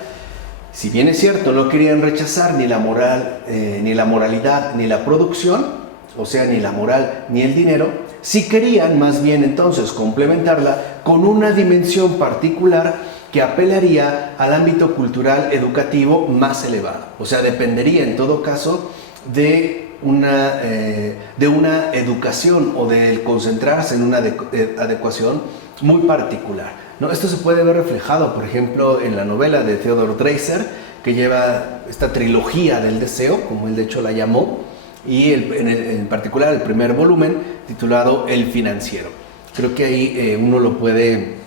si bien es cierto, no querían rechazar ni la moral, ni la moralidad, ni la producción, o sea, ni la moral ni el dinero, sí querían más bien entonces complementarla con una dimensión particular que apelaría al ámbito cultural educativo más elevado. O sea, dependería en todo caso de una educación o del concentrarse en una adecuación muy particular, ¿no? Esto se puede ver reflejado, por ejemplo, en la novela de Theodor Dreiser, que lleva esta trilogía del deseo, como él de hecho la llamó, y en particular el primer volumen titulado El financiero. Creo que ahí uno lo puede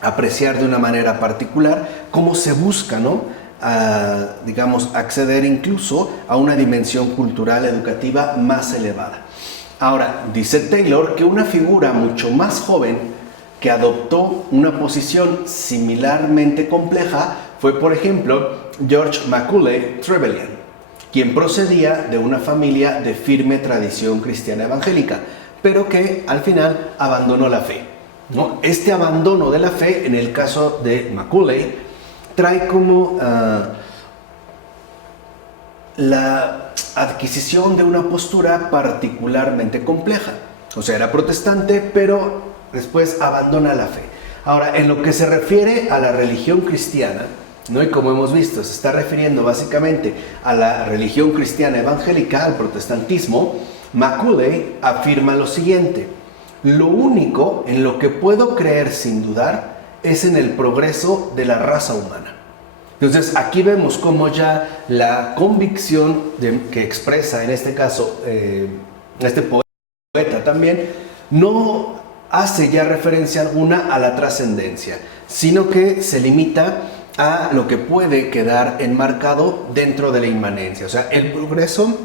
apreciar de una manera particular cómo se busca, ¿no?, digamos, acceder incluso a una dimensión cultural educativa más elevada. Ahora, dice Taylor que una figura mucho más joven que adoptó una posición similarmente compleja fue, por ejemplo, George Macaulay Trevelyan, quien procedía de una familia de firme tradición cristiana evangélica, pero que al final abandonó la fe, ¿no? Este abandono de la fe, en el caso de Macaulay, trae como la adquisición de una postura particularmente compleja. O sea, era protestante, pero después abandona la fe. Ahora, en lo que se refiere a la religión cristiana, ¿no?, y como hemos visto, se está refiriendo básicamente a la religión cristiana evangélica, al protestantismo, Macaulay afirma lo siguiente: lo único en lo que puedo creer sin dudar es en el progreso de la raza humana. Entonces aquí vemos cómo ya la convicción que expresa en este caso este poeta también no hace ya referencia alguna a la trascendencia, sino que se limita a lo que puede quedar enmarcado dentro de la inmanencia, o sea, el progreso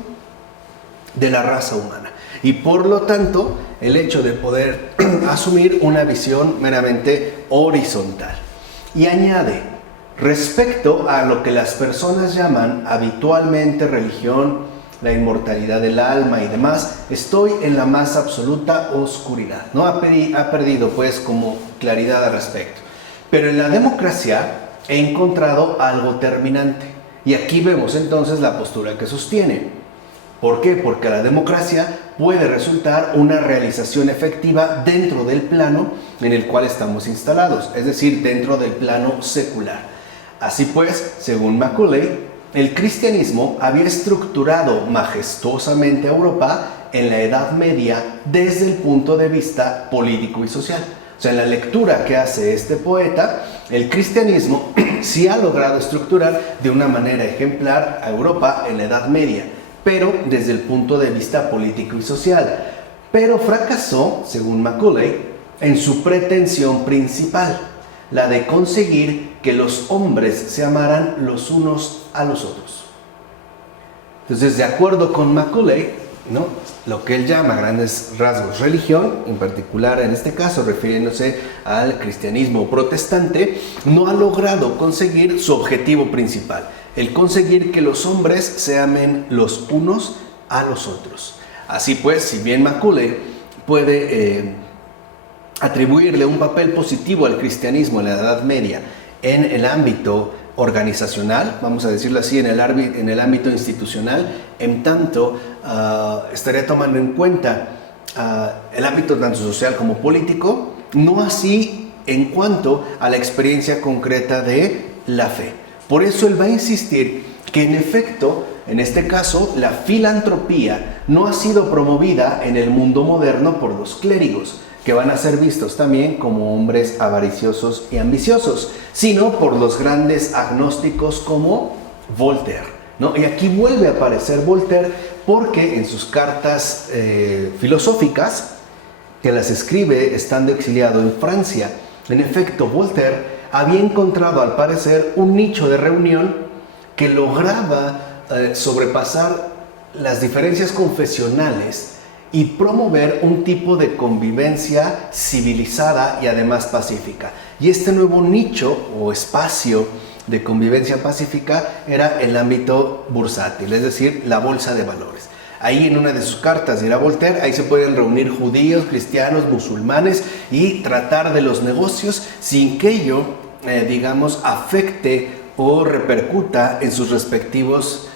de la raza humana. Y por lo tanto, el hecho de poder asumir una visión meramente horizontal. Y añade, respecto a lo que las personas llaman habitualmente religión, la inmortalidad del alma y demás, estoy en la más absoluta oscuridad. No ha perdido pues como claridad al respecto. Pero en la democracia he encontrado algo terminante. Y aquí vemos entonces la postura que sostiene. ¿Por qué? Porque la democracia puede resultar una realización efectiva dentro del plano en el cual estamos instalados, es decir, dentro del plano secular. Así pues, según Macaulay, el cristianismo había estructurado majestuosamente a Europa en la Edad Media desde el punto de vista político y social. O sea, en la lectura que hace este poeta, el cristianismo sí ha logrado estructurar de una manera ejemplar a Europa en la Edad Media, pero desde el punto de vista político y social. Pero fracasó, según Macaulay, en su pretensión principal, la de conseguir que los hombres se amaran los unos a los otros. Entonces, de acuerdo con Macaulay, ¿no?, lo que él llama a grandes rasgos religión, en particular en este caso refiriéndose al cristianismo protestante, no ha logrado conseguir su objetivo principal, el conseguir que los hombres se amen los unos a los otros. Así pues, si bien Macaulay puede atribuirle un papel positivo al cristianismo en la Edad Media en el ámbito organizacional, vamos a decirlo así, en el ámbito institucional, en tanto estaría tomando en cuenta el ámbito tanto social como político, no así en cuanto a la experiencia concreta de la fe. Por eso él va a insistir que en efecto, en este caso, la filantropía no ha sido promovida en el mundo moderno por los clérigos, que van a ser vistos también como hombres avariciosos y ambiciosos, sino por los grandes agnósticos como Voltaire, ¿no? Y aquí vuelve a aparecer Voltaire porque en sus cartas filosóficas, que las escribe estando exiliado en Francia, en efecto, Voltaire había encontrado al parecer un nicho de reunión que lograba sobrepasar las diferencias confesionales y promover un tipo de convivencia civilizada y además pacífica. Y este nuevo nicho o espacio de convivencia pacífica era el ámbito bursátil, es decir, la bolsa de valores. Ahí en una de sus cartas dirá Voltaire, ahí se pueden reunir judíos, cristianos, musulmanes y tratar de los negocios sin que ello, digamos, afecte o repercuta en sus respectivos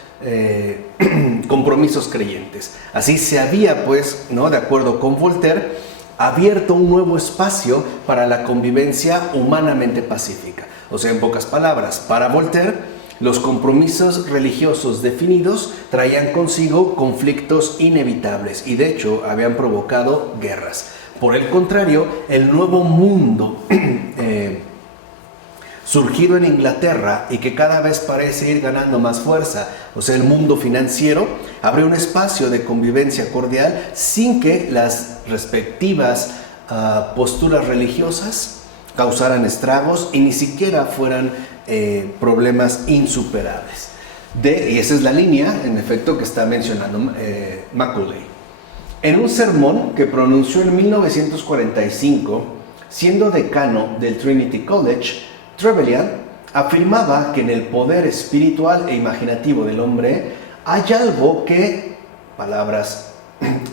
compromisos creyentes. Así se había, pues, ¿no?, de acuerdo con Voltaire, abierto un nuevo espacio para la convivencia humanamente pacífica. O sea, en pocas palabras, para Voltaire, los compromisos religiosos definidos traían consigo conflictos inevitables y de hecho habían provocado guerras. Por el contrario, el nuevo mundo surgido en Inglaterra y que cada vez parece ir ganando más fuerza, o sea, el mundo financiero, abre un espacio de convivencia cordial sin que las respectivas posturas religiosas causaran estragos y ni siquiera fueran problemas insuperables. Y esa es la línea, en efecto, que está mencionando Macaulay. En un sermón que pronunció en 1945, siendo decano del Trinity College, Trevelyan afirmaba que en el poder espiritual e imaginativo del hombre hay algo que, palabras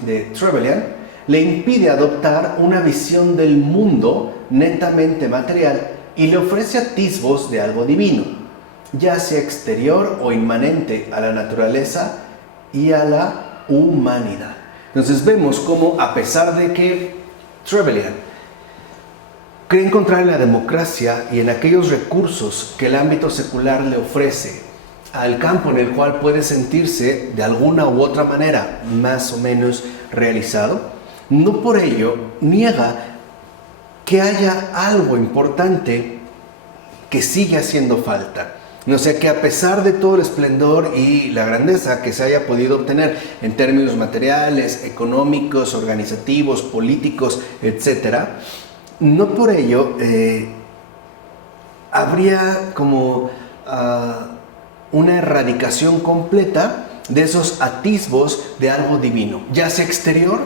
de Trevelyan, le impide adoptar una visión del mundo netamente material y le ofrece atisbos de algo divino, ya sea exterior o inmanente a la naturaleza y a la humanidad. Entonces vemos cómo, a pesar de que Trevelyan cree encontrar en la democracia y en aquellos recursos que el ámbito secular le ofrece al campo en el cual puede sentirse de alguna u otra manera más o menos realizado, no por ello niega que haya algo importante que sigue haciendo falta. O sea, que a pesar de todo el esplendor y la grandeza que se haya podido obtener en términos materiales, económicos, organizativos, políticos, etcétera, no por ello habría como una erradicación completa de esos atisbos de algo divino, ya sea exterior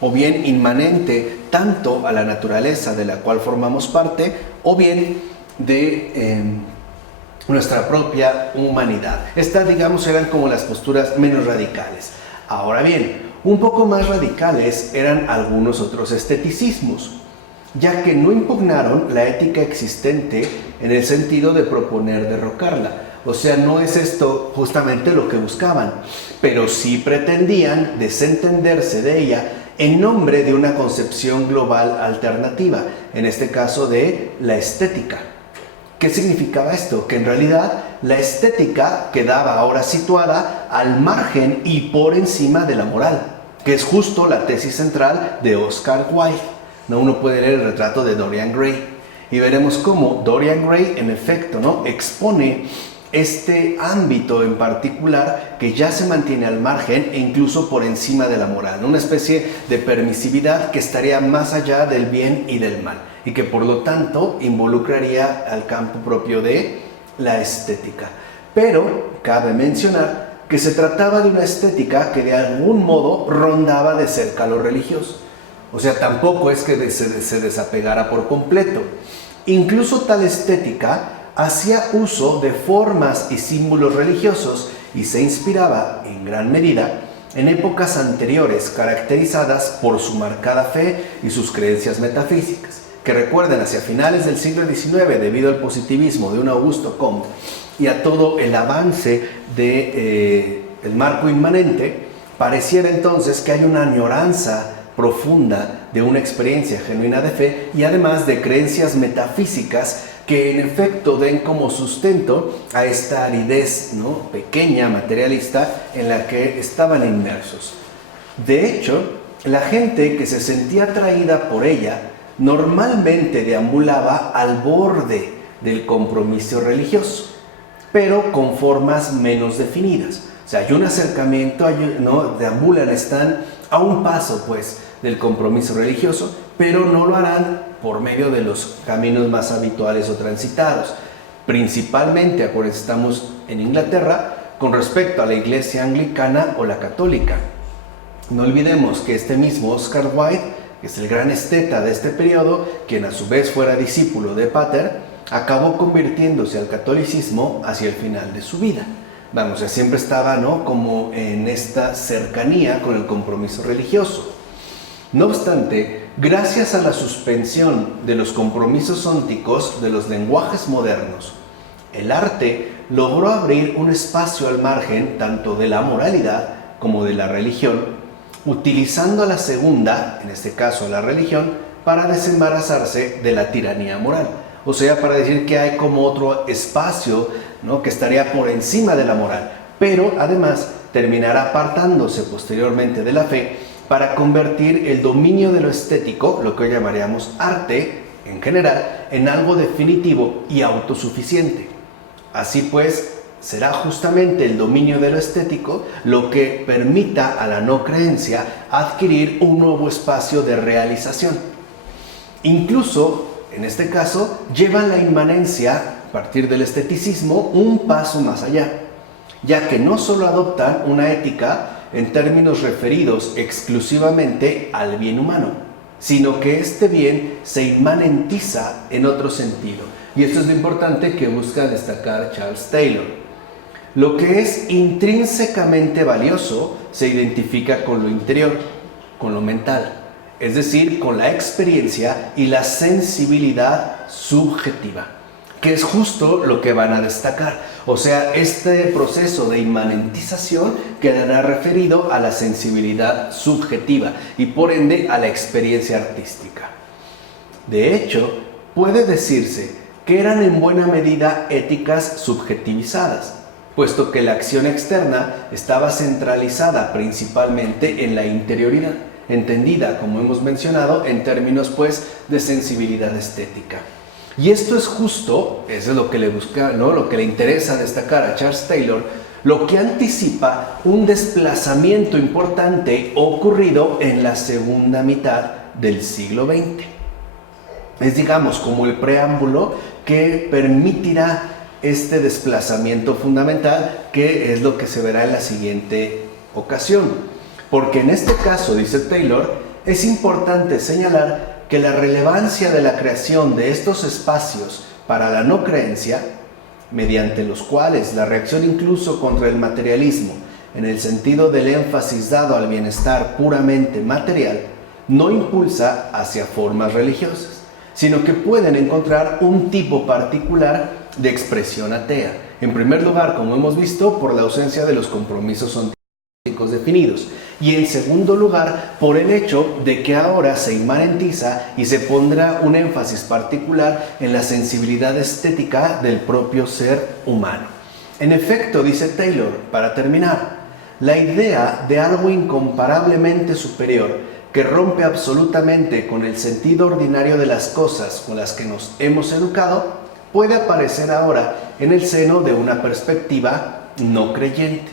o bien inmanente tanto a la naturaleza de la cual formamos parte o bien de nuestra propia humanidad. Estas, digamos, eran como las posturas menos radicales. Ahora bien, un poco más radicales eran algunos otros esteticismos, ya que no impugnaron la ética existente en el sentido de proponer derrocarla. O sea, no es esto justamente lo que buscaban, pero sí pretendían desentenderse de ella en nombre de una concepción global alternativa, en este caso de la estética. ¿Qué significaba esto? Que en realidad la estética quedaba ahora situada al margen y por encima de la moral, que es justo la tesis central de Oscar Wilde. Uno puede leer el retrato de Dorian Gray y veremos cómo Dorian Gray en efecto, ¿no?, expone este ámbito en particular que ya se mantiene al margen e incluso por encima de la moral, ¿no? Una especie de permisividad que estaría más allá del bien y del mal y que por lo tanto involucraría al campo propio de la estética. Pero cabe mencionar que se trataba de una estética que de algún modo rondaba de cerca lo religioso. O sea, tampoco es que se desapegara por completo. Incluso tal estética hacía uso de formas y símbolos religiosos y se inspiraba en gran medida en épocas anteriores caracterizadas por su marcada fe y sus creencias metafísicas. que recuerden hacia finales del siglo XIX, debido al positivismo de un Augusto Comte y a todo el avance del marco inmanente, pareciera entonces que hay una añoranza profunda de una experiencia genuina de fe y además de creencias metafísicas que en efecto den como sustento a esta aridez, ¿no?, pequeña, materialista, en la que estaban inmersos. De hecho, la gente que se sentía atraída por ella normalmente deambulaba al borde del compromiso religioso, pero con formas menos definidas. O sea, hay un acercamiento, ¿no?, deambulan, están a un paso, pues, del compromiso religioso, pero no lo harán por medio de los caminos más habituales o transitados. Principalmente, acuérdense, estamos en Inglaterra, con respecto a la iglesia anglicana o la católica. No olvidemos que este mismo Oscar Wilde, que es el gran esteta de este periodo, quien a su vez fuera discípulo de Pater, acabó convirtiéndose al catolicismo hacia el final de su vida. Vamos, o sea, siempre estaba, ¿no?, como en esta cercanía con el compromiso religioso. No obstante, gracias a la suspensión de los compromisos ónticos de los lenguajes modernos, el arte logró abrir un espacio al margen tanto de la moralidad como de la religión, utilizando a la segunda, en este caso la religión, para desembarazarse de la tiranía moral. O sea, para decir que hay como otro espacio, ¿no?, que estaría por encima de la moral, pero además terminará apartándose posteriormente de la fe para convertir el dominio de lo estético, lo que hoy llamaríamos arte en general, en algo definitivo y autosuficiente. Así pues, será justamente el dominio de lo estético lo que permita a la no creencia adquirir un nuevo espacio de realización. Incluso, en este caso, llevan la inmanencia, a partir del esteticismo, un paso más allá, ya que no solo adoptan una ética en términos referidos exclusivamente al bien humano, sino que este bien se inmanentiza en otro sentido. Y esto es lo importante que busca destacar Charles Taylor. Lo que es intrínsecamente valioso se identifica con lo interior, con lo mental, es decir, con la experiencia y la sensibilidad subjetiva, que es justo lo que van a destacar. O sea, este proceso de inmanentización quedará referido a la sensibilidad subjetiva y por ende a la experiencia artística. De hecho, puede decirse que eran en buena medida éticas subjetivizadas, puesto que la acción externa estaba centralizada principalmente en la interioridad, entendida, como hemos mencionado, en términos pues de sensibilidad estética. Y esto es justo, eso es lo que le busca, ¿no?, lo que le interesa destacar a Charles Taylor, lo que anticipa un desplazamiento importante ocurrido en la segunda mitad del siglo XX. Es, digamos, como el preámbulo que permitirá este desplazamiento fundamental, que es lo que se verá en la siguiente ocasión. Porque en este caso, dice Taylor, es importante señalar que la relevancia de la creación de estos espacios para la no creencia, mediante los cuales la reacción incluso contra el materialismo, en el sentido del énfasis dado al bienestar puramente material, no impulsa hacia formas religiosas, sino que pueden encontrar un tipo particular de expresión atea. En primer lugar, como hemos visto, por la ausencia de los compromisos ontológicos definidos. Y en segundo lugar, por el hecho de que ahora se inmanentiza y se pondrá un énfasis particular en la sensibilidad estética del propio ser humano. En efecto, dice Taylor, para terminar, la idea de algo incomparablemente superior que rompe absolutamente con el sentido ordinario de las cosas con las que nos hemos educado puede aparecer ahora en el seno de una perspectiva no creyente,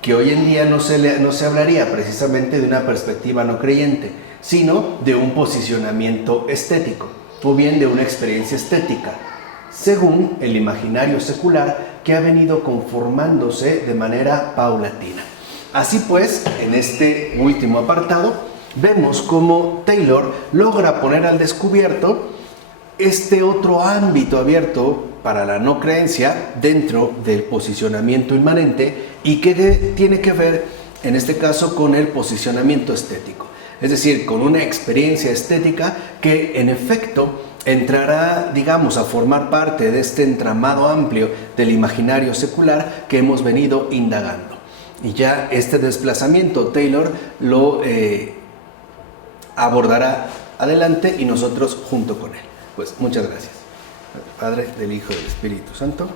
que hoy en día no se hablaría precisamente de una perspectiva no creyente, sino de un posicionamiento estético, o bien de una experiencia estética, según el imaginario secular que ha venido conformándose de manera paulatina. Así pues, en este último apartado, vemos cómo Taylor logra poner al descubierto este otro ámbito abierto para la no creencia dentro del posicionamiento inmanente y que tiene que ver, en este caso, con el posicionamiento estético. es decir, con una experiencia estética que en efecto entrará, digamos, a formar parte de este entramado amplio del imaginario secular que hemos venido indagando. Y ya este desplazamiento Taylor lo abordará adelante y nosotros junto con él. Pues muchas gracias. Padre, del Hijo y del Espíritu Santo.